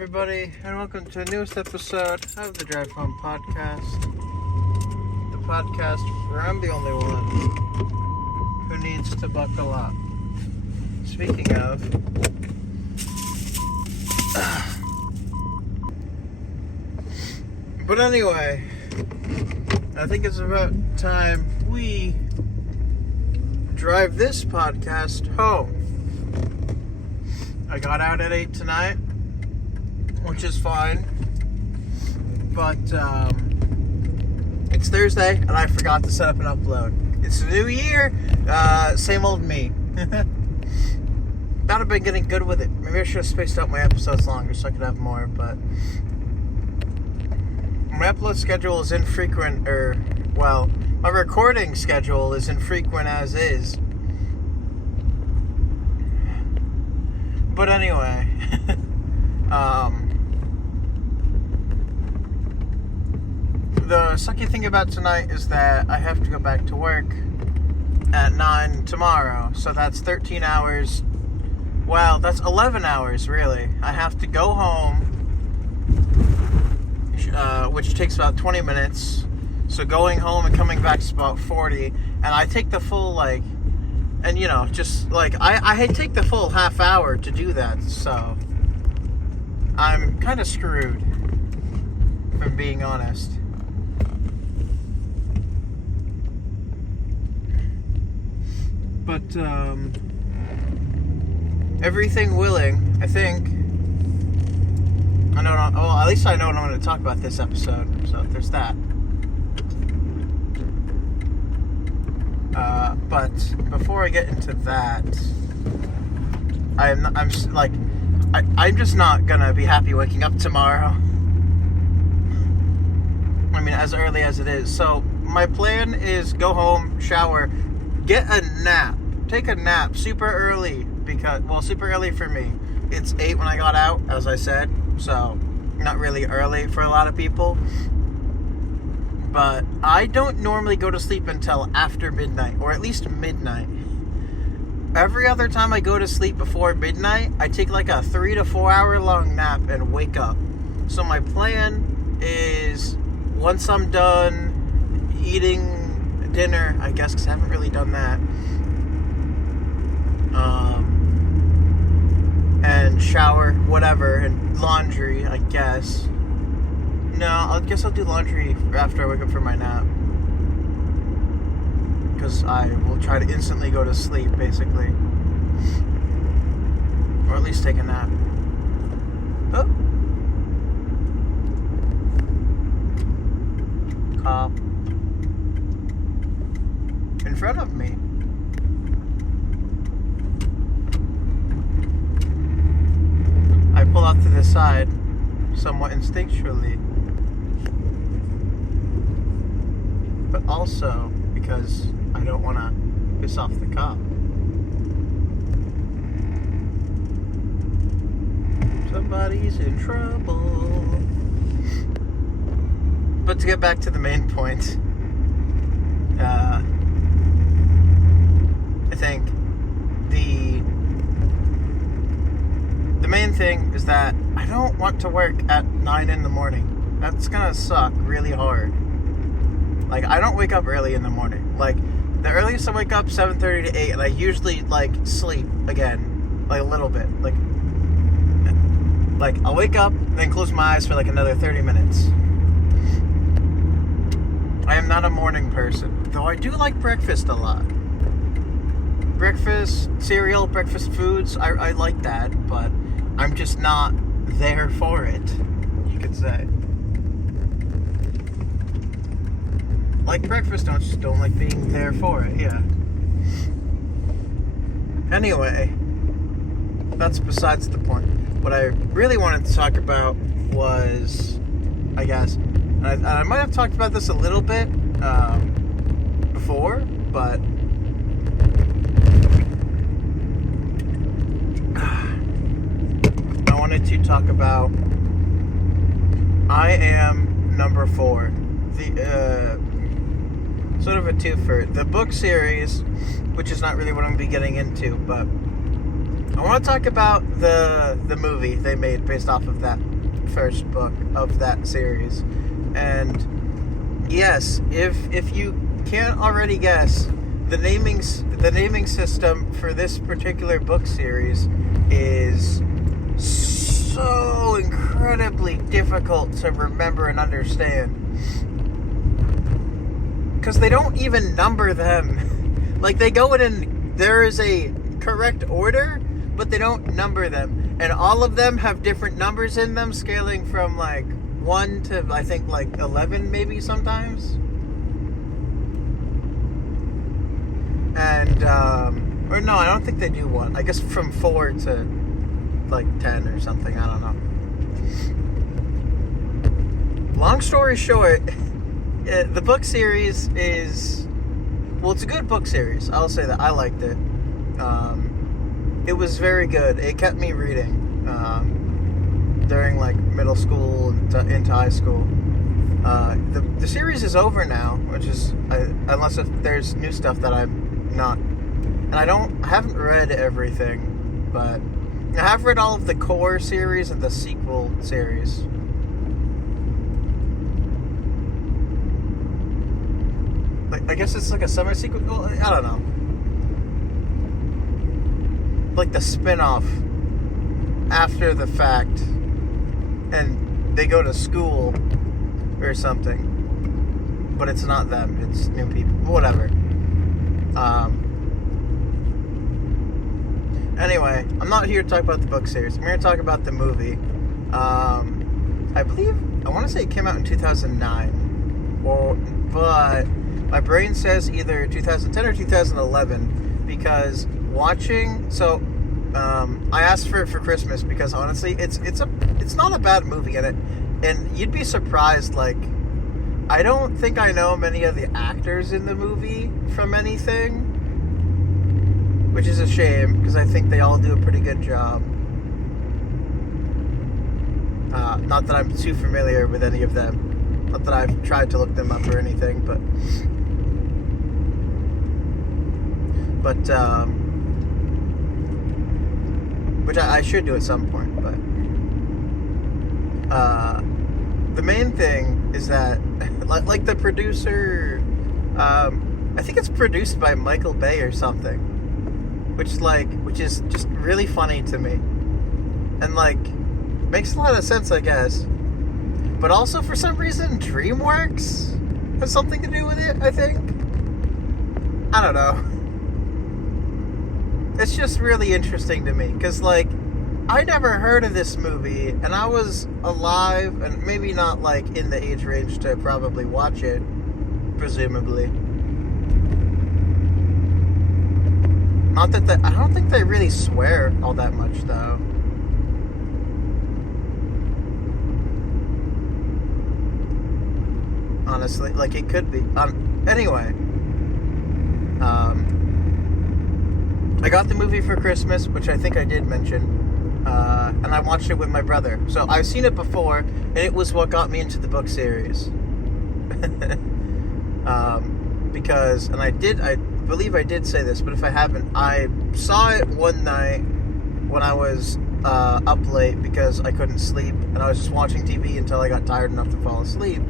everybody, and welcome to the newest episode of the Drive Home Podcast. The podcast where I'm the only one who needs to buckle up. Speaking of, but anyway, I think it's about time we drive this podcast home. I got out at 8 tonight, which is fine, but it's Thursday and I forgot to set up an upload. It's a new year, same old me. Thought I've been getting good with it. Maybe I should have spaced out my episodes longer so I could have more, but my upload schedule is infrequent, my recording schedule is infrequent as is. But anyway, the sucky thing about tonight is that I have to go back to work at 9 tomorrow, so that's 13 hours. Well, that's 11 hours, really. I have to go home, which takes about 20 minutes. So going home and coming back is about 40. And I take the full, I take the full half hour to do that. So I'm kind of screwed, if I'm being honest. But, everything willing, I think. At least I know what I'm going to talk about this episode, so there's that. But before I get into that, I'm just not going to be happy waking up tomorrow. I mean, as early as it is. So my plan is go home, shower, get a nap. Take a nap super early super early for me. It's 8 when I got out, as I said, so not really early for a lot of people. But I don't normally go to sleep until after midnight, or at least midnight. Every other time I go to sleep before midnight, I take like a 3 to 4 hour long nap and wake up. So my plan is, once I'm done eating dinner, I guess, because I haven't really done that, and shower, whatever, and laundry, I guess. No, I guess I'll do laundry after I wake up from my nap, because I will try to instantly go to sleep, basically, or at least take a nap. Oh, cop in front of me. I pull off to the side, somewhat instinctually, but also because I don't want to piss off the cop. Somebody's in trouble. But to get back to the main point, I think the main thing is that I don't want to work at 9 in the morning. That's gonna suck really hard. I don't wake up early in the morning. The earliest I wake up, 7:30 to 8, and I usually, sleep again, a little bit. I'll wake up, then close my eyes for, another 30 minutes. I am not a morning person, though I do like breakfast a lot. Breakfast, cereal, breakfast foods, I like that, but I'm just not there for it, you could say. Like breakfast, just don't like being there for it, yeah. Anyway, that's besides the point. What I really wanted to talk about was, I guess, I might have talked about this a little bit before, but I wanted to talk about I Am Number 4. The sort of a twofer. The book series, which is not really what I'm going to be getting into, but I want to talk about the movie they made based off of that first book of that series. And yes, if you can't already guess, the naming system for this particular book series is so incredibly difficult to remember and understand, because they don't even number them. Like, they go in, there is a correct order, but they don't number them, and all of them have different numbers in them, scaling from like 1 to I think like 11 maybe sometimes. And or no, I don't think they do 1. I guess from 4 to like 10 or something. I don't know. Long story short, the book series is, well, it's a good book series. I'll say that. I liked it. It was very good. It kept me reading during like middle school and into high school. The series is over now, which is unless if there's new stuff that I'm not, and I haven't read everything, but I have read all of the core series and the sequel series. I guess it's like a summer sequel. Well, I don't know. Like the spin-off after the fact, and they go to school or something, but it's not them, it's new people, whatever. Anyway, I'm not here to talk about the book series. I'm here to talk about the movie. I want to say it came out in 2009, but my brain says either 2010 or 2011, because watching, so I asked for it for Christmas because honestly it's not a bad movie, and you'd be surprised, like, I don't think I know many of the actors in the movie from anything, which is a shame because I think they all do a pretty good job. Not that I'm too familiar with any of them, not that I've tried to look them up or anything, but which I should do at some point. But the main thing is that like the producer, I think it's produced by Michael Bay or something, which is just really funny to me, and like makes a lot of sense, I guess. But also for some reason DreamWorks has something to do with it, I think. I don't know. It's just really interesting to me, because like I never heard of this movie, and I was alive and maybe not like in the age range to probably watch it, presumably. Not that I don't think they really swear all that much, though. Honestly, like, it could be. Anyway, I got the movie for Christmas, which I think I did mention, and I watched it with my brother. So I've seen it before, and it was what got me into the book series. Because, and I believe I did say this, but if I haven't, I saw it one night when I was up late because I couldn't sleep, and I was just watching TV until I got tired enough to fall asleep.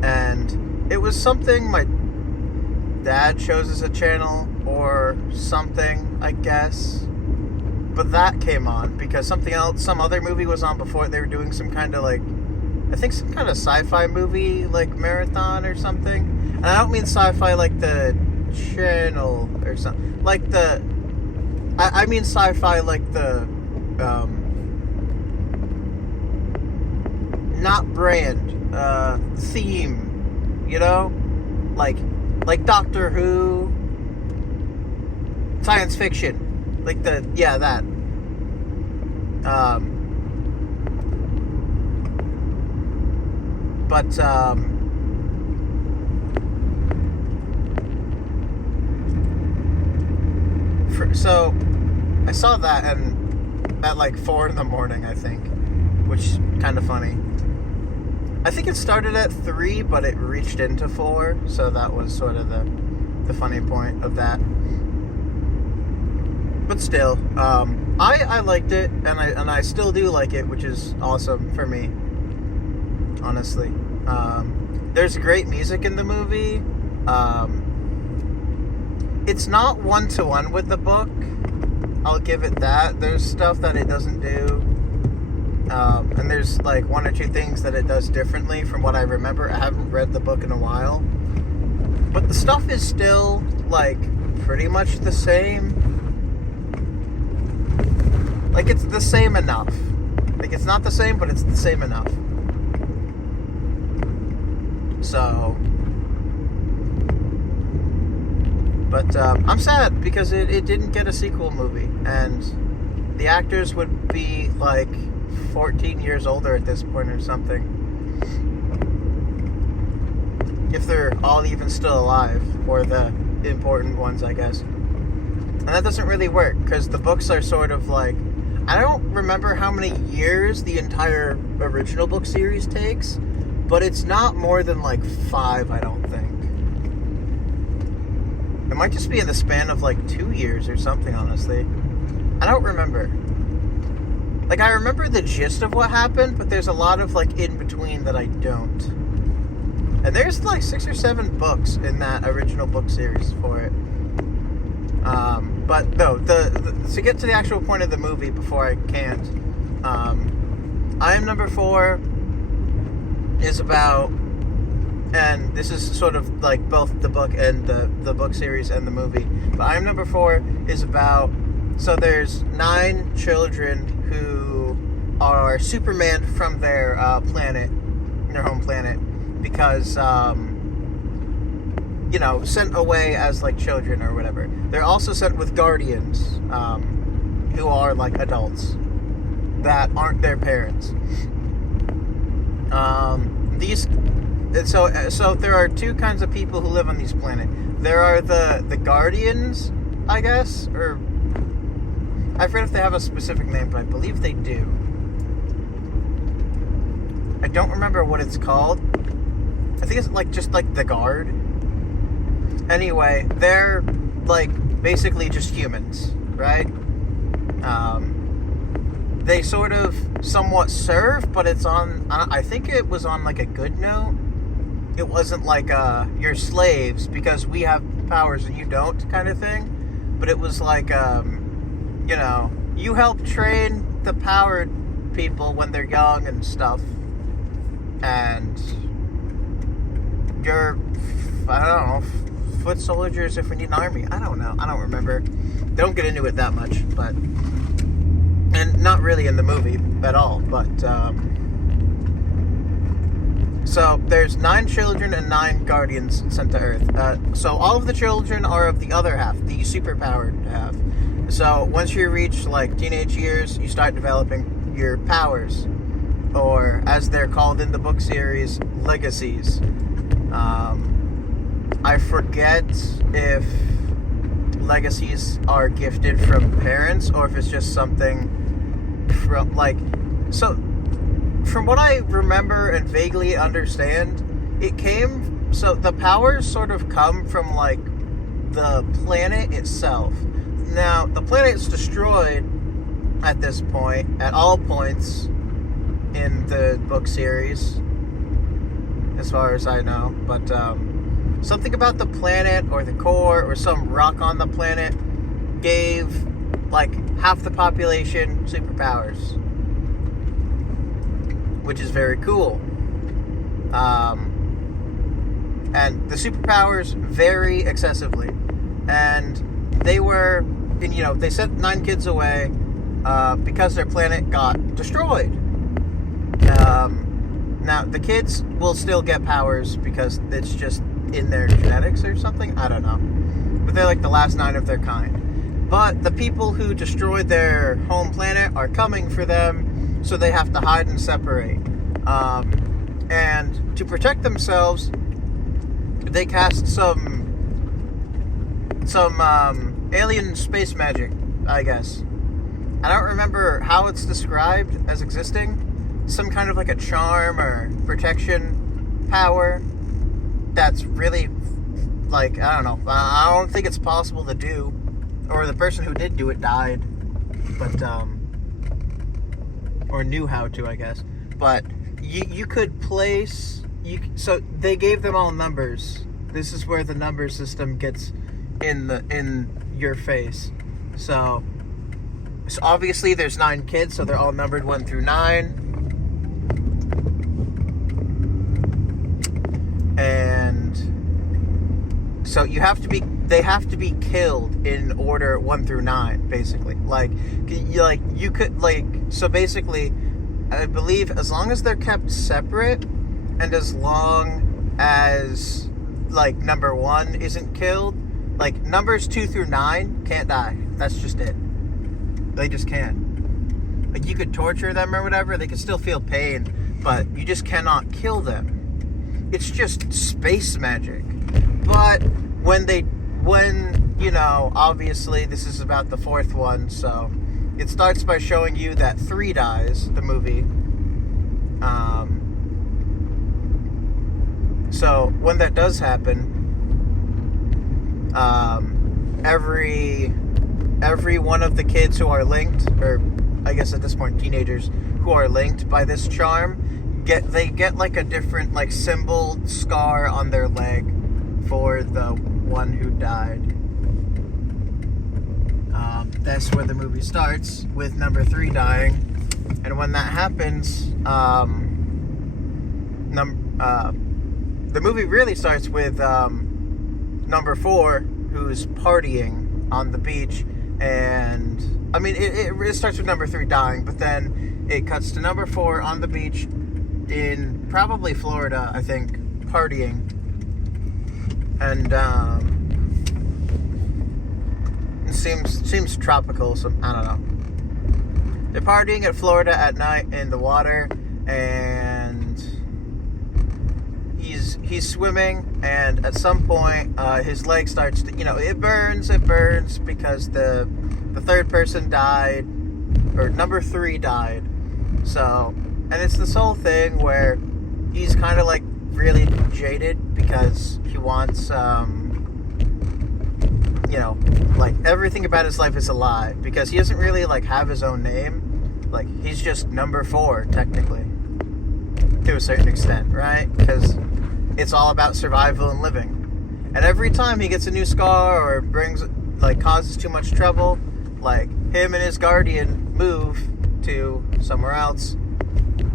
And it was something my dad chose as a channel or something, I guess. But that came on because some other movie was on before it. They were doing some kind of like, I think some kind of sci-fi movie, like marathon or something. And I don't mean sci-fi like the channel or something. Like I mean sci-fi like the, not brand, theme, you know? Like Doctor Who, science fiction. Like that. So I saw that and at like 4 a.m, I think, which is kind of funny. I think it started at 3, but it reached into 4, so that was sort of the funny point of that. But still, I liked it, and I still do like it, which is awesome for me, honestly. There's great music in the movie. It's not one-to-one with the book. I'll give it that. There's stuff that it doesn't do. And there's like one or two things that it does differently from what I remember. I haven't read the book in a while. But the stuff is still like pretty much the same. Like it's the same enough. Like it's not the same, but it's the same enough. So, but I'm sad because it didn't get a sequel movie, and the actors would be like 14 years older at this point or something, if they're all even still alive, or the important ones, I guess. And that doesn't really work because the books are sort of like, I don't remember how many years the entire original book series takes, but it's not more than like 5, I don't think. It might just be in the span of like 2 years or something, honestly. I don't remember. Like, I remember the gist of what happened, but there's a lot of like in between that I don't. And there's like 6 or 7 books in that original book series for it. But no, to get to the actual point of the movie before I can't, I Am Number 4 is about, and this is sort of like both the book and the book series and the movie, but I Am Number 4 is about, so there's 9 children who are Superman from their planet, their home planet, because sent away as like children or whatever. They're also sent with guardians, who are like adults that aren't their parents. So there are 2 kinds of people who live on this planet. There are the guardians, I guess, or I forget if they have a specific name, but I believe they do. I don't remember what it's called. I think it's like just like the guard. Anyway, they're like basically just humans, right? They sort of somewhat serve, but it's on, I think it was on like a good note. It wasn't like you're slaves because we have powers and you don't kind of thing. But it was like, you help train the powered people when they're young and stuff. And you're, I don't know, foot soldiers if we need an army. I don't know. I don't remember. They don't get into it that much, but, and not really in the movie at all, but, so there's 9 children and 9 guardians sent to Earth. So all of the children are of the other half, the superpowered half. So once you reach like teenage years, you start developing your powers, or as they're called in the book series, legacies. I forget if legacies are gifted from parents or if it's just something from like, so from what I remember and vaguely understand, so the powers sort of come from like the planet itself. Now, the planet's destroyed at this point, at all points in the book series, as far as I know, but something about the planet or the core or some rock on the planet gave like half the population superpowers, which is very cool. And the superpowers vary excessively, and they sent 9 kids away because their planet got destroyed. Now, the kids will still get powers because it's just in their genetics or something. I don't know. But they're like the last 9 of their kind. But the people who destroyed their home planet are coming for them, so they have to hide and separate. And to protect themselves, they cast some alien space magic, I guess. I don't remember how it's described as existing. Some kind of like a charm or protection power that's really, like, I don't know. I don't think it's possible to do. Or the person who did do it died. but or knew how to, I guess. But you could place so they gave them all numbers. This is where the number system gets in your face. So obviously there's 9 kids, so they're all numbered 1 through 9. And so they have to be killed in order 1 through 9, basically. You could so basically, I believe as long as they're kept separate, and as long as number 1 isn't killed, numbers 2 through 9 can't die. That's just it. They just can't. You could torture them or whatever, they could still feel pain, but you just cannot kill them. It's just space magic. But obviously this is about the 4th one, so it starts by showing you that 3 dies, the movie. So when that does happen, every one of the kids who are linked, or I guess at this point teenagers who are linked by this charm, they get a different symbol scar on their leg for the one who died. That's where the movie starts, with number 3 dying. And when that happens, the movie really starts with number 4, who's partying on the beach. And I mean, it starts with number 3 dying, but then it cuts to number 4 on the beach in probably Florida, I think, partying. And it seems tropical, so I don't know. They're partying at Florida at night in the water, and he's swimming, and at some point his leg starts to, it burns because the 3rd person died, or number 3 died. So, and it's this whole thing where he's kind of really jaded because he wants everything about his life is a lie, because he doesn't really have his own name. He's just number 4 technically, to a certain extent, right? Because it's all about survival and living. And every time he gets a new scar or causes too much trouble, him and his guardian move to somewhere else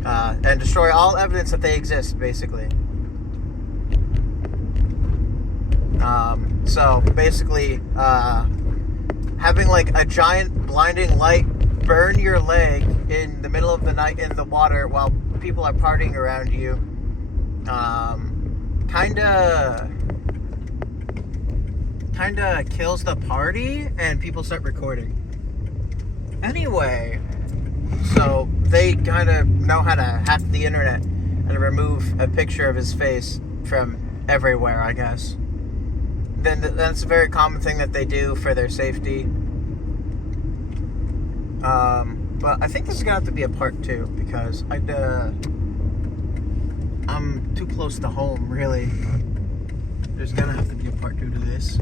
and destroy all evidence that they exist, basically. So basically, having a giant blinding light burn your leg in the middle of the night in the water while people are partying around you, kinda kills the party, and people start recording. Anyway, so they kind of know how to hack the internet and remove a picture of his face from everywhere, I guess. Then that's a very common thing that they do for their safety. But I think this is gonna have to be a part 2, because I'm too close to home, really. There's gonna have to be a part 2 to this.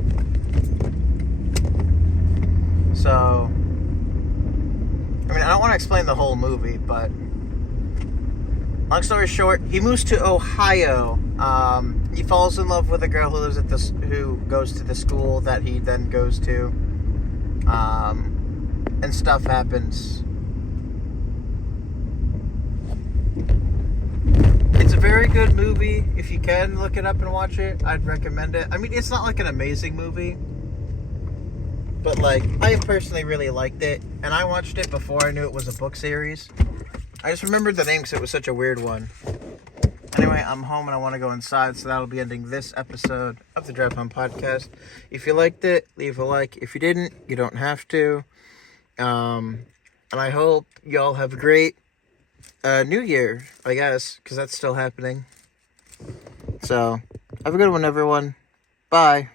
So, I mean, I don't want to explain the whole movie, but long story short, he moves to Ohio. He falls in love with a girl who lives who goes to the school that he then goes to, and stuff happens. It's a very good movie. If you can look it up and watch it, I'd recommend it. I mean, it's not an amazing movie, but I personally really liked it, and I watched it before I knew it was a book series. I just remembered the name because it was such a weird one. Anyway, I'm home and I want to go inside, so that'll be ending this episode of the Drive Home Podcast. If you liked it, leave a like. If you didn't, you don't have to. And I hope y'all have a great New Year, I guess, because that's still happening. So, have a good one, everyone. Bye.